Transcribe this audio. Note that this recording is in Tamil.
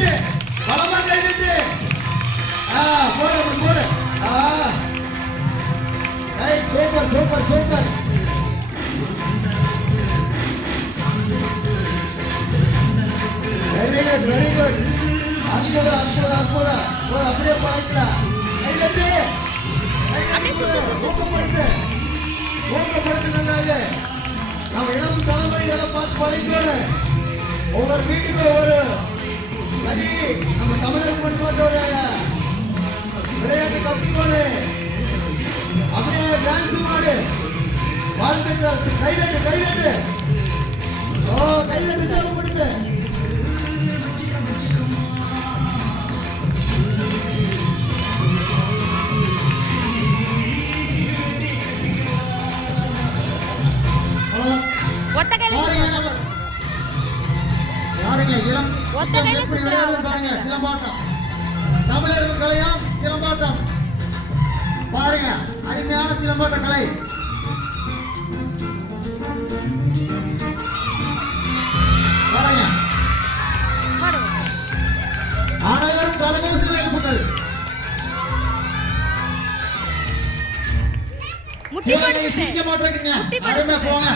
கைதட்டு பலமா கைதட்டு போடு அப்படி போடு super super super very good very good அற்புதம் அற்புதம் அற்புதம் அப்படியே பழக்கலாம் கைதட்டு ஊக்கப்படுத்து ஊக்கப்படுத்து நல்லாக நம்ம இளம் தலைமுறைகளை பார்த்து பழக்கணும் ஒவ்வொரு வீட்டுக்கு ஒவ்வொரு தனி நம்ம தமிழர் பண்பாட்டோட விளையாட்டு கற்றுக்கணும் அப்படியே டான்ஸ் மாடு வாழ்த்துக்கள் கைதட்டு கைதட்டு கைதட்டு தேவைப்படுத்து பாருங்க சிலம்பாட்டம் தமிழர்கள் கலையாம் சிலம்பாட்டம் பாருங்க அருமையான சிலம்பாட்ட கலை பாருங்க அனைவரும் தலைமோசில் எழுப்புங்கள் சிங்க மாட்டேங்க அருமை போங்க